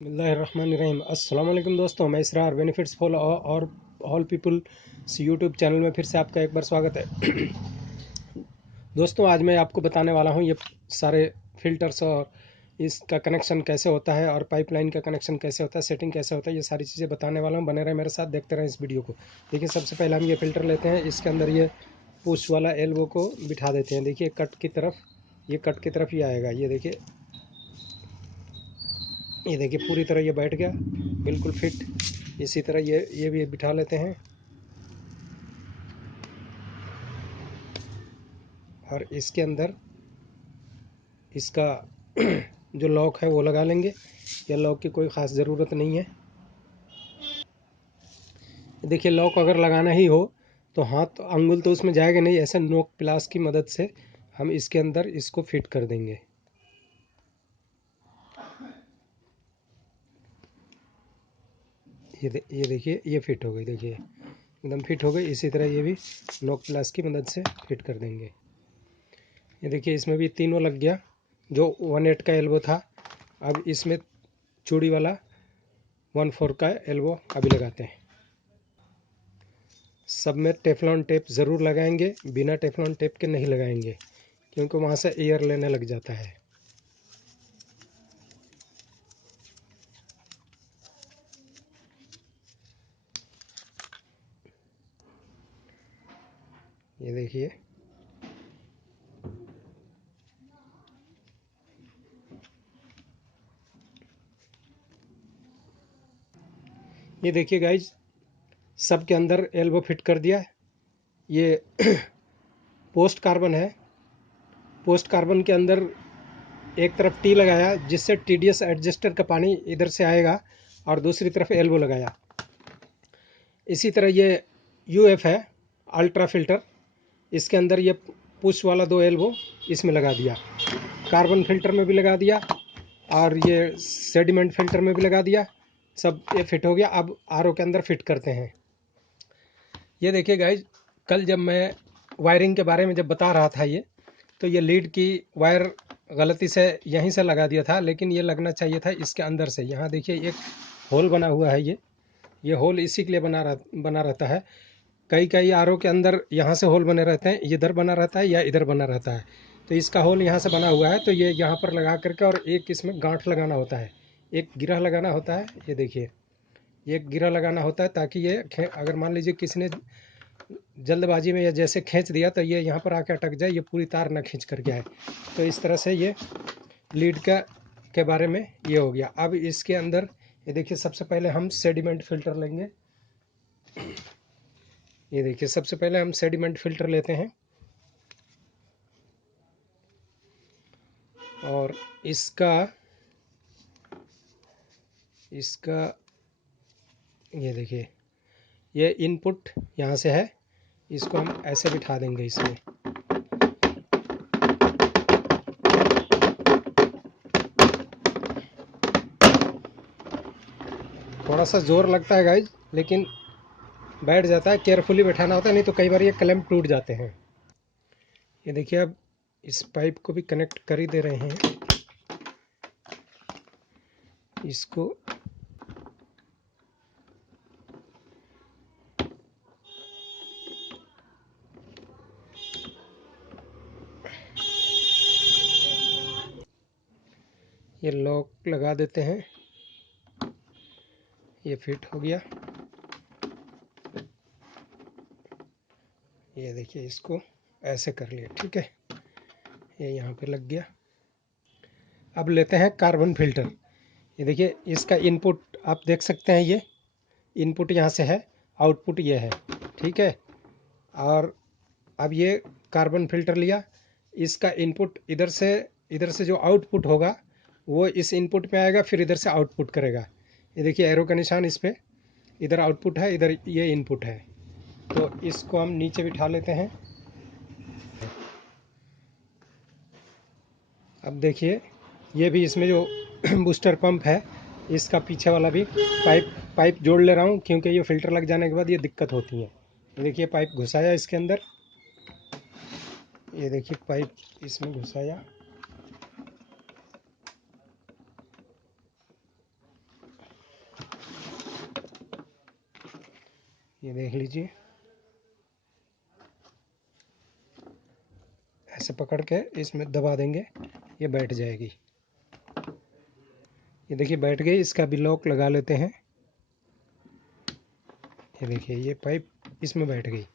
बिस्मिल्लाहिर्रहमानिर्रहीम। अस्सलाम वालेकुम दोस्तों, मैं इसरार बेनिफिट्स फॉर और ऑल पीपल यूट्यूब चैनल में फिर से आपका एक बार स्वागत है। दोस्तों, आज मैं आपको बताने वाला हूँ ये सारे फिल्टर्स और इसका कनेक्शन कैसे होता है और पाइपलाइन का कनेक्शन कैसे होता है, सेटिंग कैसे होता है, ये सारी चीज़ें बताने वाला हूँ। बने रहे मेरे साथ, देखते रहें इस वीडियो को। देखिए, सबसे पहले हम ये फ़िल्टर लेते हैं, इसके अंदर ये पुश वाला एल्बो को बिठा देते हैं। देखिए कट की तरफ, ये कट की तरफ ही आएगा। ये देखिए पूरी तरह ये बैठ गया, बिल्कुल फिट। इसी तरह ये भी बिठा लेते हैं और इसके अंदर इसका जो लॉक है वो लगा लेंगे। या लॉक की कोई ख़ास ज़रूरत नहीं है। देखिए, लॉक अगर लगाना ही हो तो हाथ अंगुल तो उसमें जाएगा नहीं, ऐसे नोक प्लास की मदद से हम इसके अंदर इसको फिट कर देंगे। ये देखिए, ये फिट हो गई। देखिए एकदम फिट हो गई। इसी तरह ये भी नोक प्लास की मदद से फिट कर देंगे। ये देखिए, इसमें भी तीनों लग गया। जो 1/8 का एल्बो था, अब इसमें चूड़ी वाला 1/4 का एल्बो अभी लगाते हैं। सब में टेफलॉन टेप ज़रूर लगाएंगे, बिना टेफलॉन टेप के नहीं लगाएंगे, क्योंकि वहाँ से एयर लेने लग जाता है। ये देखिए, ये देखिए गाइज, सब के अंदर एल्बो फिट कर दिया। ये पोस्ट कार्बन है। पोस्ट कार्बन के अंदर एक तरफ टी लगाया, जिससे TDS एडजस्टर का पानी इधर से आएगा, और दूसरी तरफ एल्बो लगाया। इसी तरह ये UF है, अल्ट्रा फिल्टर। इसके अंदर ये पुश वाला 2 एल्बो इसमें लगा दिया। कार्बन फिल्टर में भी लगा दिया और ये सेडिमेंट फिल्टर में भी लगा दिया। सब ये फिट हो गया। अब RO के अंदर फिट करते हैं। ये देखिए गाइज, कल जब मैं वायरिंग के बारे में जब बता रहा था तो ये लीड की वायर गलती से यहीं से लगा दिया था, लेकिन ये लगना चाहिए था इसके अंदर से। यहाँ देखिए एक होल बना हुआ है। ये होल इसी के लिए बना रहता है। कई कई RO के अंदर यहाँ से होल बने रहते हैं, इधर बना रहता है या इधर बना रहता है। तो इसका होल यहाँ से बना हुआ है, तो ये यहाँ पर लगा करके और एक इसमें गांठ लगाना होता है, एक गिरह लगाना होता है। ये देखिए, एक गिरह लगाना होता है, ताकि ये अगर मान लीजिए किसी ने जल्दबाजी में या जैसे खींच दिया तो ये यहाँ पर आके अटक जाए, ये पूरी तार ना खींच करके आए। तो इस तरह से ये लीड के बारे में ये हो गया। अब इसके अंदर ये देखिए, सबसे पहले हम सेडिमेंट फिल्टर लेंगे। ये देखिए, सबसे पहले हम सेडिमेंट फिल्टर लेते हैं और इसका ये देखिए, ये इनपुट यहाँ से है, इसको हम ऐसे बिठा देंगे इसमें। थोड़ा सा ज़ोर लगता है गाइज, लेकिन बैठ जाता है। केयरफुली बैठाना होता है, नहीं तो कई बार ये क्लैंप टूट जाते हैं। ये देखिए, अब इस पाइप को भी कनेक्ट कर ही दे रहे हैं इसको। ये लॉक लगा देते हैं। ये फिट हो गया। ये देखिए, इसको ऐसे कर लिया, ठीक है। ये यहाँ पे लग गया। अब लेते हैं कार्बन फिल्टर। ये देखिए, इसका इनपुट आप देख सकते हैं। ये इनपुट यहाँ से है, आउटपुट ये है, ठीक है। और अब ये कार्बन फिल्टर लिया, इसका इनपुट इधर से जो आउटपुट होगा वो इस इनपुट में आएगा, फिर इधर से आउटपुट करेगा। ये देखिए एरो का निशान इस पर, इधर आउटपुट है, इधर ये इनपुट है। तो इसको हम नीचे बिठा लेते हैं। अब देखिए, ये भी इसमें जो बूस्टर पंप है, इसका पीछे वाला भी पाइप जोड़ ले रहा हूँ, क्योंकि ये फिल्टर लग जाने के बाद ये दिक्कत होती है। देखिए, पाइप घुसाया इसके अंदर। ये देखिए, पाइप इसमें घुसाया। ये देख लीजिए, ऐसे पकड़ के इसमें दबा देंगे, ये बैठ जाएगी। ये देखिए बैठ गई। इसका भी लॉक लगा लेते हैं। ये देखिए ये पाइप इसमें बैठ गई।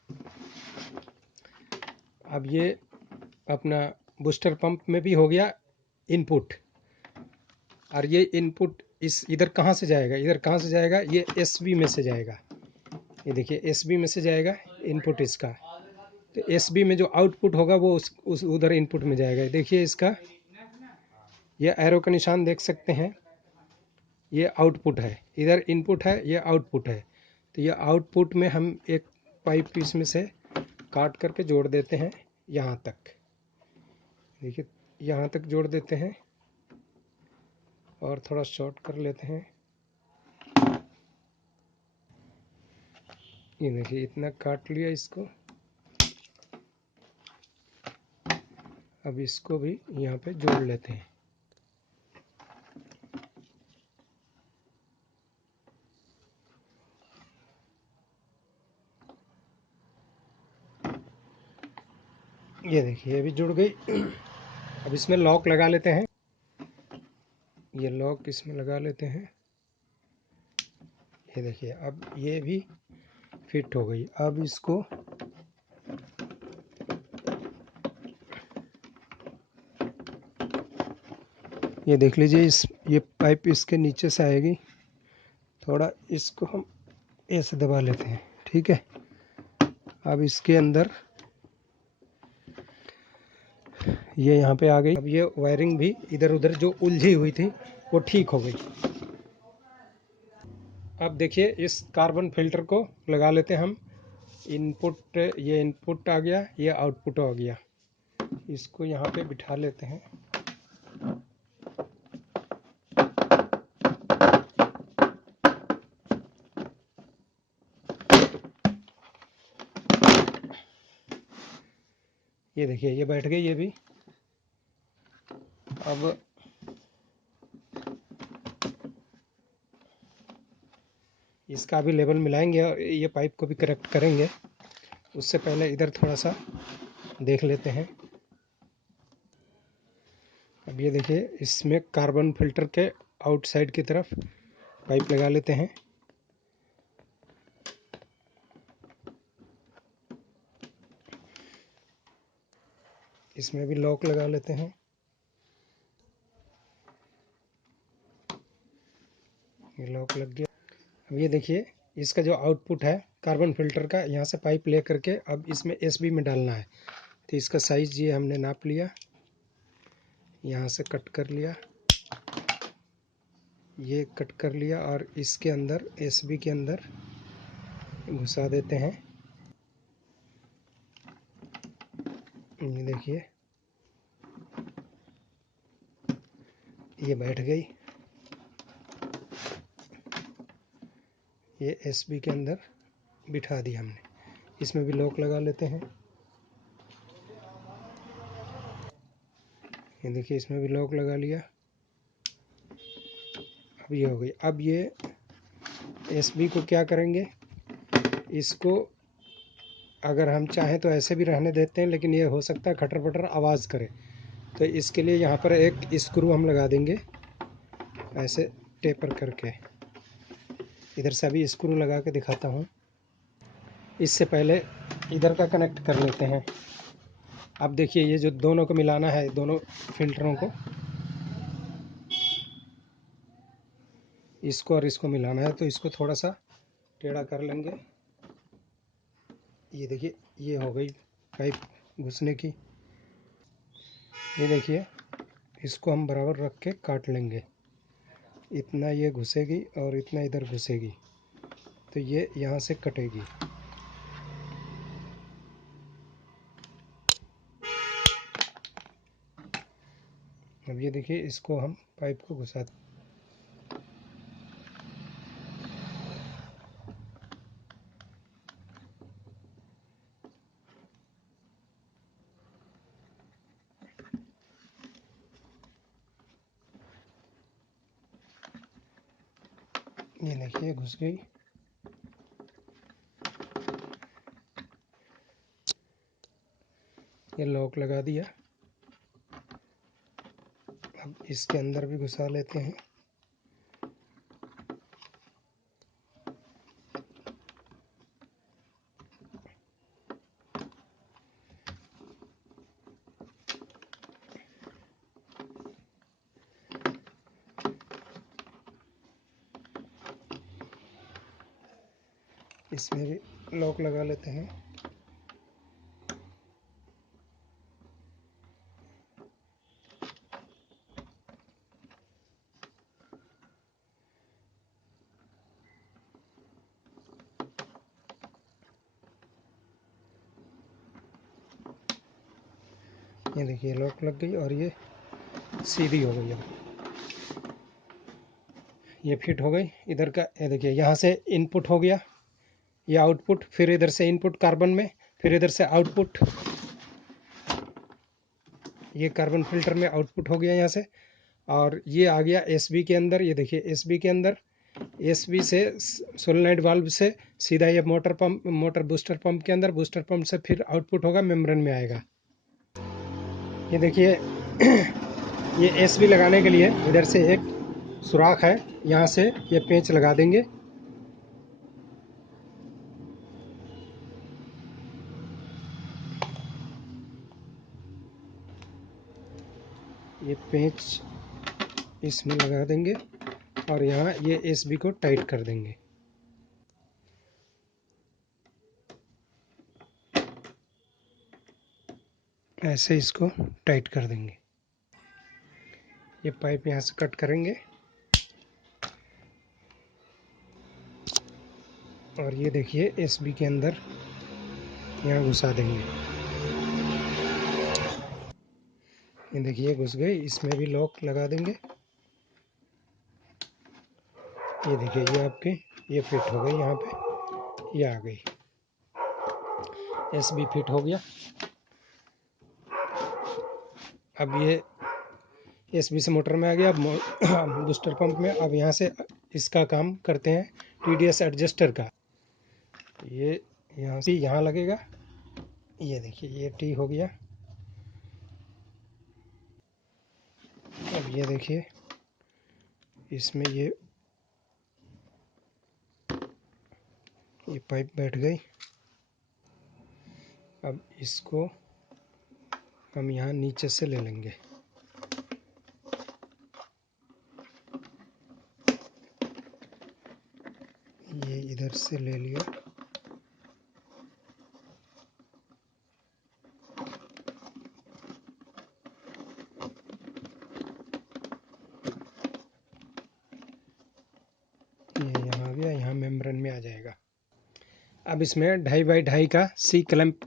अब ये अपना बूस्टर पंप में भी हो गया इनपुट। और ये इनपुट इस इधर कहाँ से जाएगा, इधर कहाँ से जाएगा, ये एसबी में से जाएगा। ये देखिए एसबी में से जाएगा इनपुट इसका। तो एसबी में जो आउटपुट होगा वो उस उधर इनपुट में जाएगा। देखिए इसका ये एरो का निशान देख सकते हैं, ये आउटपुट है, इधर इनपुट है, ये आउटपुट है। तो ये आउटपुट में हम एक पाइप इसमें से काट करके जोड़ देते हैं यहाँ तक। देखिए यहाँ तक जोड़ देते हैं और थोड़ा शॉर्ट कर लेते हैं। ये देखिए इतना काट लिया इसको। अब इसको भी यहाँ पे जोड़ लेते हैं। ये देखिए ये भी जुड़ गई। अब इसमें लॉक लगा लेते हैं। ये लॉक इसमें लगा लेते हैं। ये देखिए अब ये भी फिट हो गई। अब इसको ये देख लीजिए, ये पाइप इसके नीचे से आएगी। थोड़ा इसको हम ऐसे दबा लेते हैं, ठीक है। अब इसके अंदर ये यहाँ पे आ गई। अब ये वायरिंग भी इधर उधर जो उलझी हुई थी वो ठीक हो गई। अब देखिए इस कार्बन फिल्टर को लगा लेते हैं हम। इनपुट, ये इनपुट आ गया, ये आउटपुट आ गया। इसको यहाँ पे बिठा लेते हैं। ये देखिए ये बैठ गई ये भी। अब इसका भी लेवल मिलाएंगे और ये पाइप को भी करेक्ट करेंगे। उससे पहले इधर थोड़ा सा देख लेते हैं। अब ये देखिए इसमें कार्बन फिल्टर के आउटसाइड की तरफ पाइप लगा लेते हैं। इसमें भी लॉक लगा लेते हैं। ये लॉक लग गया। अब ये देखिए इसका जो आउटपुट है कार्बन फिल्टर का, यहाँ से पाइप ले करके अब इसमें एसबी में डालना है। तो इसका साइज़ ये हमने नाप लिया, यहाँ से कट कर लिया, ये कट कर लिया और इसके अंदर एसबी के अंदर घुसा देते हैं। ये देखिए ये बैठ गई। ये एसबी के अंदर बिठा दिया हमने। इसमें भी लॉक लगा लेते हैं। ये देखिए इसमें भी लॉक लगा लिया। अब ये हो गई। अब ये एसबी को क्या करेंगे, इसको अगर हम चाहें तो ऐसे भी रहने देते हैं, लेकिन ये हो सकता है खटर पटर आवाज़ करे। तो इसके लिए यहाँ पर एक स्क्रू हम लगा देंगे ऐसे टेपर करके। इधर से अभी स्क्रू लगा के दिखाता हूँ। इससे पहले इधर का कनेक्ट कर लेते हैं। अब देखिए ये जो दोनों को मिलाना है, दोनों फिल्टरों को, इसको और इसको मिलाना है। तो इसको थोड़ा सा टेढ़ा कर लेंगे। ये देखिए ये हो गई पाइप घुसने की। ये देखिए इसको हम बराबर रख के काट लेंगे। इतना ये घुसेगी और इतना इधर घुसेगी, तो ये यहाँ से कटेगी। अब ये देखिए इसको हम पाइप को घुसा, ये देखिए घुस गई। ये लॉक लगा दिया। अब इसके अंदर भी घुसा लेते हैं। इसमें भी लॉक लगा लेते हैं। ये देखिए लॉक लग गई और ये सीधी हो गई। अब ये फिट हो गई इधर का। ये देखिए यहाँ से इनपुट हो गया, ये आउटपुट, फिर इधर से इनपुट कार्बन में, फिर इधर से आउटपुट, ये कार्बन फिल्टर में आउटपुट हो गया यहाँ से। और ये आ गया एसबी के अंदर। ये देखिए एसबी के अंदर, एसबी से सोलेनॉइड वाल्व से सीधा ये मोटर बूस्टर पंप के अंदर, बूस्टर पंप से फिर आउटपुट होगा, मेम्ब्रेन में आएगा। ये देखिए ये एसबी लगाने के लिए इधर से एक सुराख है, यहाँ से ये पेंच लगा देंगे। ये पेंच इसमें लगा देंगे और यहाँ ये एसबी को टाइट कर देंगे। ऐसे इसको टाइट कर देंगे। ये पाइप यहाँ से कट करेंगे और ये देखिए एसबी के अंदर यहाँ घुसा देंगे। ये देखिए घुस गई। इसमें भी लॉक लगा देंगे। ये देखिए ये आपके ये फिट हो गई, यहाँ पे ये आ गई, एसबी फिट हो गया। अब ये एसबी से मोटर में आ गया, अब बूस्टर पंप में। अब यहाँ से इसका काम करते हैं टीडीएस एडजस्टर का। ये यहाँ से यहाँ लगेगा। ये देखिए ये टी हो गया। अब ये देखिए इसमें ये पाइप बैठ गई। अब इसको हम यहाँ नीचे से ले लेंगे। ये इधर से ले लिया। ये यहाँ आ गया, यहाँ मेम्ब्रेन में आ जाएगा। अब इसमें 2.5 बाई 2.5 का सी क्लैंप,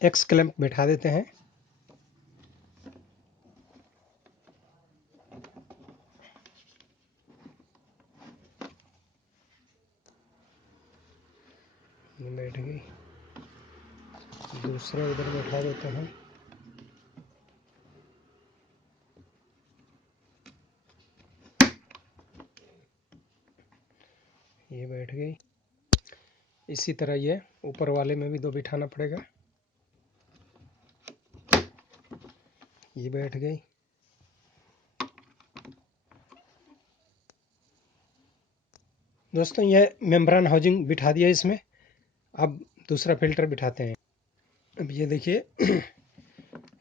एक्स क्लैंप बैठा देते हैं। ये बैठ गई। दूसरा इधर बैठा देते हैं। ये बैठ गई। इसी तरह ये ऊपर वाले में भी 2 बिठाना पड़ेगा। ये बैठ गई। दोस्तों ये मेम्ब्रेन हाउसिंग बिठा दिया इसमें। अब दूसरा फिल्टर बिठाते हैं। अब ये देखिए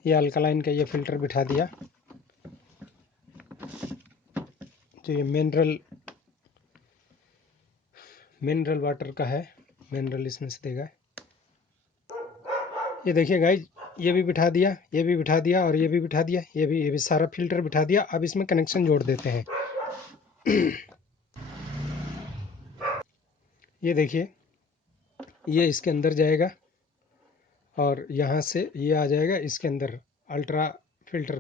ये अल्कलाइन का ये फिल्टर बिठा दिया, जो ये मिनरल वाटर का है, मिनरल इसमें से देगा। ये देखिए गाइस ये भी बिठा दिया, ये भी बिठा दिया और ये भी बिठा दिया, ये भी सारा फिल्टर बिठा दिया। अब इसमें कनेक्शन जोड़ देते हैं। ये देखिए ये इसके अंदर जाएगा और यहाँ से ये आ जाएगा इसके अंदर अल्ट्रा फिल्टर।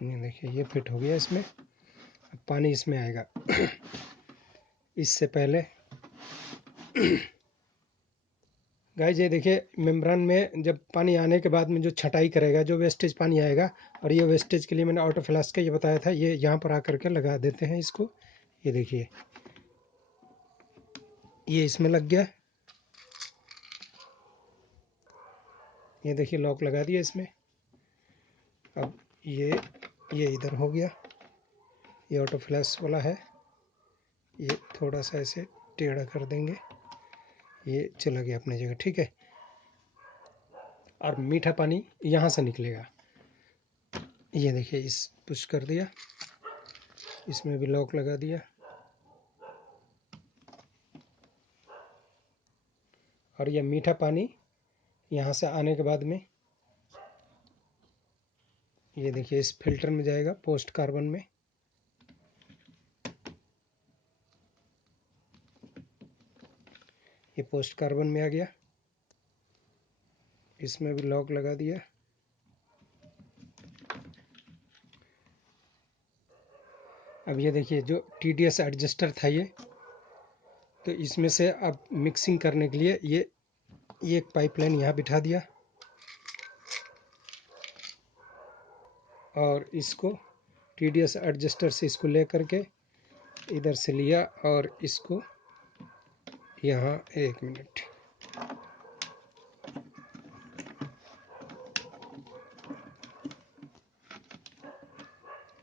ये देखिए ये फिट हो गया इसमें। अब पानी इसमें आएगा। इससे पहले गाइज ये देखिए, मेम्ब्रेन में जब पानी आने के बाद में जो छटाई करेगा, जो वेस्टेज पानी आएगा, और ये वेस्टेज के लिए मैंने ऑटो फ्लास्क का ये बताया था, ये यहाँ पर आकर के लगा देते हैं इसको। ये देखिए, ये इसमें लग गया। ये देखिए लॉक लगा दिया इसमें। अब ये इधर हो गया, ये ऑटो फ्लास्क वाला है। ये थोड़ा सा ऐसे टेढ़ा कर देंगे, ये चला गया अपनी जगह, ठीक है। और मीठा पानी यहाँ से निकलेगा। ये देखिए, इस पुश कर दिया, इसमें भी लॉक लगा दिया, और ये मीठा पानी यहाँ से आने के बाद में ये देखिए इस फिल्टर में जाएगा, पोस्ट कार्बन में। ये पोस्ट कार्बन में आ गया, इसमें भी लॉक लगा दिया। अब ये देखिए, जो TDS एडजस्टर था ये, तो इसमें से अब मिक्सिंग करने के लिए ये एक पाइपलाइन यहाँ बिठा दिया, और इसको TDS एडजस्टर से इसको ले करके इधर से लिया, और इसको यहाँ, एक मिनट,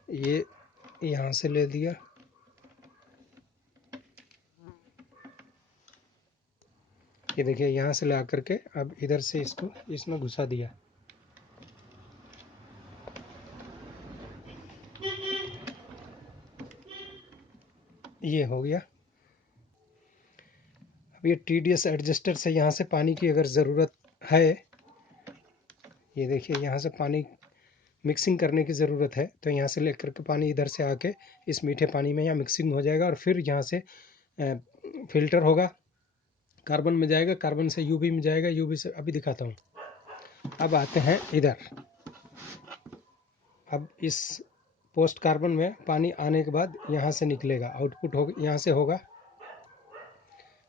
ये यहाँ से ले दिया, ये देखिए यहाँ से ला करके अब इधर से इसको इसमें घुसा दिया। ये हो गया। अब ये TDS एडजस्टर से यहाँ से पानी की अगर ज़रूरत है, ये देखिए यहाँ से पानी मिक्सिंग करने की ज़रूरत है, तो यहाँ से लेकर के पानी इधर से आके इस मीठे पानी में यहाँ मिक्सिंग हो जाएगा, और फिर यहाँ से फिल्टर होगा, कार्बन में जाएगा, कार्बन से UV में जाएगा, UV से अभी दिखाता हूँ। अब आते हैं इधर। अब इस पोस्ट कार्बन में पानी आने के बाद यहाँ से निकलेगा, आउटपुट हो यहाँ से होगा।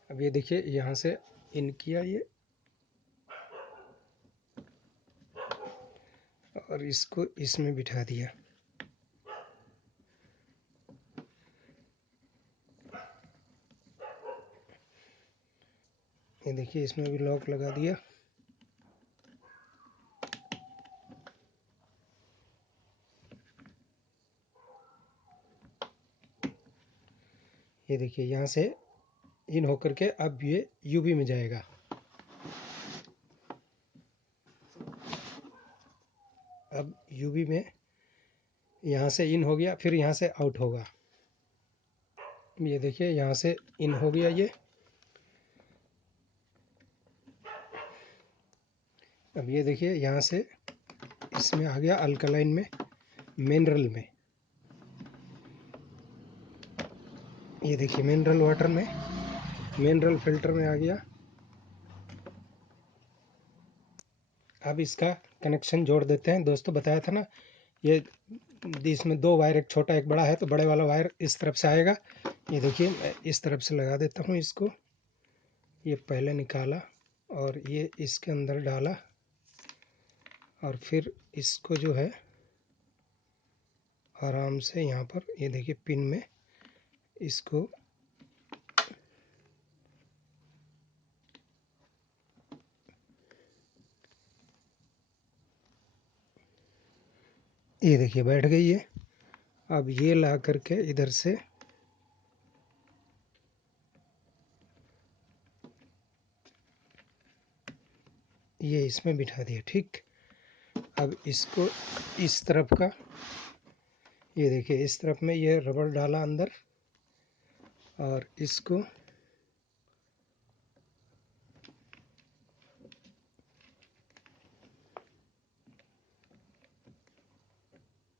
अब ये देखिए, यहाँ से इन किया ये, और इसको इसमें बिठा दिया। ये देखिए, इसमें भी लॉक लगा दिया। ये देखिए, यहाँ से इन होकर के अब ये UV में जाएगा। अब UV में यहाँ से इन हो गया, फिर यहाँ से आउट होगा। ये देखिए, यहाँ से इन हो गया ये। अब ये देखिए, यहाँ से इसमें आ गया अल्कलाइन में, मिनरल में। ये देखिए, मिनरल वाटर में, मिनरल फिल्टर में आ गया। अब इसका कनेक्शन जोड़ देते हैं। दोस्तों बताया था ना, ये इसमें दो वायर, एक छोटा एक बड़ा है, तो बड़े वाला वायर इस तरफ से आएगा। ये देखिए, मैं इस तरफ से लगा देता हूँ इसको। ये पहले निकाला और ये इसके अंदर डाला, और फिर इसको जो है आराम से यहाँ पर, ये देखिए पिन में इसको ये देखिए बैठ गई है। अब ये ला करके इधर से ये इसमें बिठा दिया, ठीक। अब इसको इस तरफ का, ये देखिए इस तरफ में ये रबड़ डाला अंदर, और इसको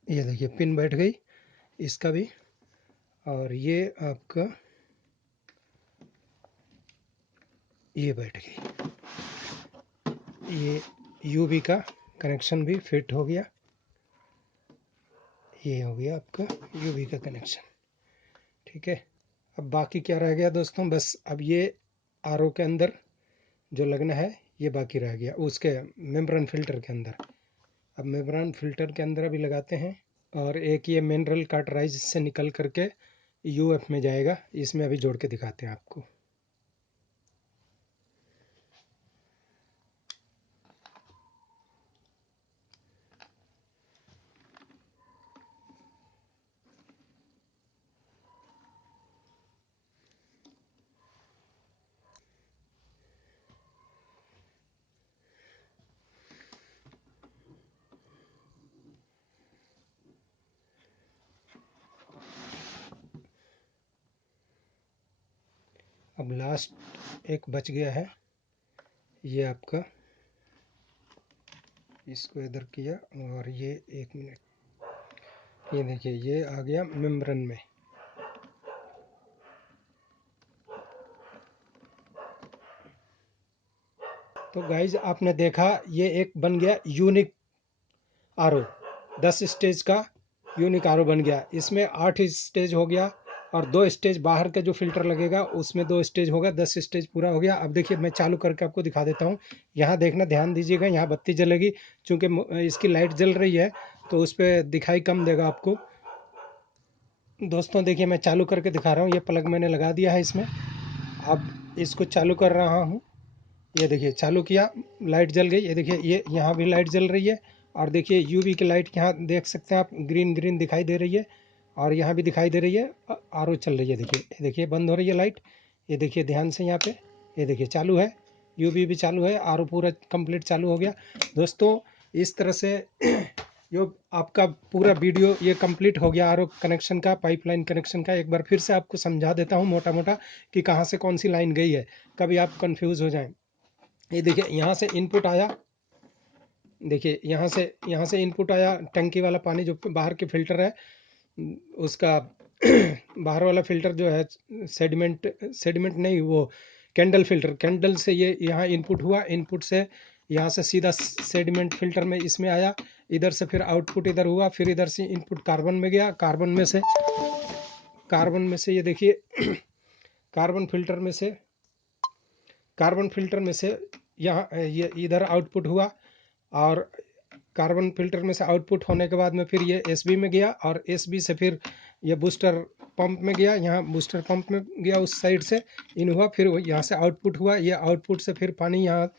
ये देखिए पिन बैठ गई इसका भी। और ये आपका ये बैठ गई, ये UV का कनेक्शन भी फिट हो गया। ये हो गया आपका UV का कनेक्शन, ठीक है। अब बाकी क्या रह गया दोस्तों, बस अब ये RO के अंदर जो लगना है ये बाकी रह गया उसके मेम्ब्रेन फिल्टर के अंदर। अब मेम्ब्रेन फिल्टर के अंदर अभी लगाते हैं। और एक ये मिनरल कार्टराइज से निकल करके यूएफ में जाएगा, इसमें अभी जोड़ के दिखाते हैं आपको। अब लास्ट एक बच गया है, ये आपका, इसको इधर किया और ये 1 मिनट, ये देखिए ये आ गया मेम्ब्रेन में। तो गाइज आपने देखा ये एक बन गया यूनिक आरओ, 10 स्टेज का यूनिक आरओ बन गया। इसमें 8 स्टेज हो गया और 2 स्टेज बाहर का जो फिल्टर लगेगा उसमें 2 स्टेज होगा, 10 स्टेज पूरा हो गया। अब देखिए मैं चालू करके आपको दिखा देता हूँ। यहाँ देखना, ध्यान दीजिएगा, यहाँ बत्ती जलेगी, चूँकि इसकी लाइट जल रही है तो उस पर दिखाई कम देगा आपको। दोस्तों देखिए मैं चालू करके दिखा रहा हूँ, ये प्लग मैंने लगा दिया है इसमें। अब इसको चालू कर रहा हूँ, ये देखिए चालू किया, लाइट जल गई। ये देखिए ये यहाँ भी लाइट जल रही है और देखिए यूवी की लाइट यहाँ देख सकते हैं आप, ग्रीन ग्रीन दिखाई दे रही है और यहाँ भी दिखाई दे रही है। आरओ चल रही है, देखिए ये देखिए बंद हो रही है लाइट। ये देखिए ध्यान से यहाँ पे, ये देखिए चालू है, यूवी भी चालू है, आरओ पूरा कंप्लीट चालू हो गया। दोस्तों इस तरह से यो आपका पूरा वीडियो ये कंप्लीट हो गया आरओ कनेक्शन का, पाइपलाइन कनेक्शन का। एक बार फिर से आपको समझा देता हूँ मोटा मोटा कि कहाँ से कौन सी लाइन गई है, कभी आप कंफ्यूज हो जाएं। ये देखिए यहाँ से इनपुट आया, देखिए यहाँ से इनपुट आया, टंकी वाला पानी जो बाहर के फिल्टर है उसका बाहर वाला फिल्टर जो है सेडिमेंट नहीं, वो कैंडल फिल्टर, कैंडल से ये यहाँ इनपुट हुआ, इनपुट से यहाँ से सीधा सेडिमेंट फिल्टर में इसमें आया, इधर से फिर आउटपुट इधर हुआ, फिर इधर से इनपुट कार्बन में गया, कार्बन में से ये देखिए कार्बन फिल्टर में से यहाँ ये इधर आउटपुट हुआ और कार्बन फिल्टर में से आउटपुट होने के बाद में फिर ये एसबी में गया और एसबी से फिर ये बूस्टर पंप में गया, यहाँ बूस्टर पंप में गया, उस साइड से इन हुआ, फिर यहाँ से आउटपुट हुआ, ये आउटपुट से फिर पानी यहाँ,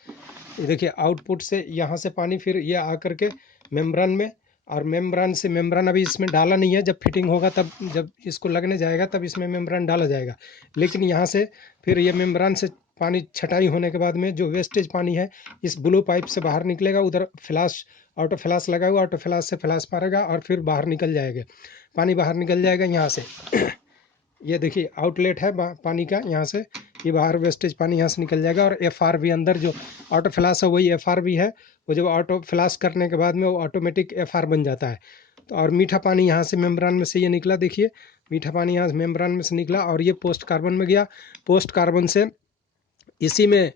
ये देखिए आउटपुट से यहाँ से पानी फिर ये आकर के मेम्ब्रेन में, और मेम्ब्रेन से, मेम्ब्रेन अभी इसमें डाला नहीं है, जब फिटिंग होगा तब, जब इसको लगने जाएगा तब इसमें मेम्ब्रेन डाला जाएगा। लेकिन यहाँ से फिर ये मेम्ब्रेन से पानी छटाई होने के बाद में जो वेस्टेज पानी है इस ब्लू पाइप से बाहर निकलेगा, उधर फ्लैश, ऑटो फ्लैश लगा हुआ, ऑटो फ्लैश से फ्लैश मारेगा और फिर बाहर निकल जाएगा, पानी बाहर निकल जाएगा यहाँ से। ये देखिए आउटलेट है पानी का, यहाँ से ये बाहर वेस्टेज पानी यहाँ से निकल जाएगा और एफआरवी अंदर जो ऑटो फ्लैश है वही एफआरवी है, वो जब ऑटो फ्लैश करने के बाद में वो ऑटोमेटिक एफआर बन जाता है। तो और मीठा पानी यहाँ से मेम्ब्रेन में से ये निकला, देखिए मीठा पानी यहाँ से मेम्ब्रेन में से निकला और ये पोस्ट कार्बन में गया। पोस्ट कार्बन से इसी में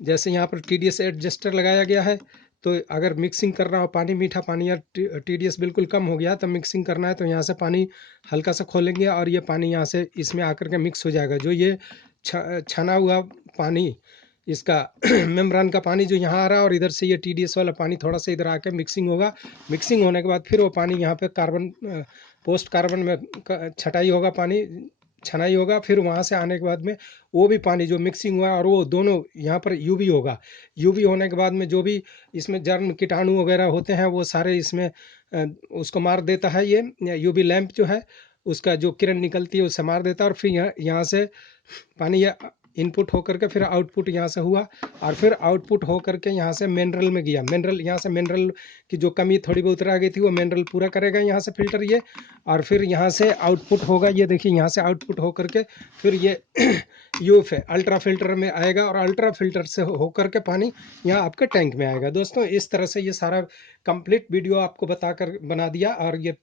जैसे यहाँ पर TDS एडजस्टर लगाया गया है, तो अगर मिक्सिंग कर रहा हो पानी, मीठा पानी या TDS बिल्कुल कम हो गया तो मिक्सिंग करना है तो यहाँ से पानी हल्का सा खोलेंगे और ये पानी यहाँ से इसमें आकर के मिक्स हो जाएगा। जो ये छना हुआ पानी इसका मेम्ब्रेन का पानी जो यहाँ आ रहा है और इधर से ये TDS वाला पानी थोड़ा सा इधर आके मिक्सिंग होगा, मिक्सिंग होने के बाद फिर वो पानी यहाँ पे कार्बन, पोस्ट कार्बन में छटाई होगा, पानी छनाई होगा, फिर वहाँ से आने के बाद में वो भी पानी जो मिक्सिंग हुआ और वो दोनों यहाँ पर यूवी होगा। यूवी होने के बाद में जो भी इसमें जर्म कीटाणु वगैरह होते हैं वो सारे इसमें उसको मार देता है। ये यूवी लैंप जो है उसका जो किरण निकलती है उससे मार देता है और फिर यहाँ से पानी इनपुट होकर के फिर आउटपुट यहाँ से हुआ और फिर आउटपुट होकर के यहाँ से मिनरल में गया। मिनरल, यहाँ से मिनरल की जो कमी थोड़ी बहुत रह गई थी वो मिनरल पूरा करेगा यहाँ से फिल्टर ये, और फिर यहाँ से आउटपुट होगा, ये देखिए यहाँ से आउटपुट होकर के फिर ये यूएफ है अल्ट्रा फिल्टर में आएगा और अल्ट्रा फिल्टर से होकर के पानी यहाँ आपके टैंक में आएगा। दोस्तों इस तरह से ये सारा कंप्लीट वीडियो आपको बताकर बना दिया और ये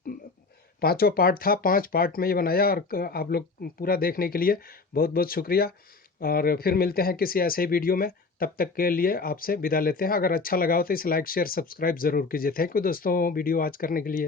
5वां पार्ट था, 5 पार्ट में ये बनाया और आप लोग पूरा देखने के लिए बहुत बहुत शुक्रिया। और फिर मिलते हैं किसी ऐसे ही वीडियो में, तब तक के लिए आपसे विदा लेते हैं। अगर अच्छा लगा हो तो इसे लाइक शेयर सब्सक्राइब ज़रूर कीजिए। थैंक यू दोस्तों वीडियो वॉच करने के लिए।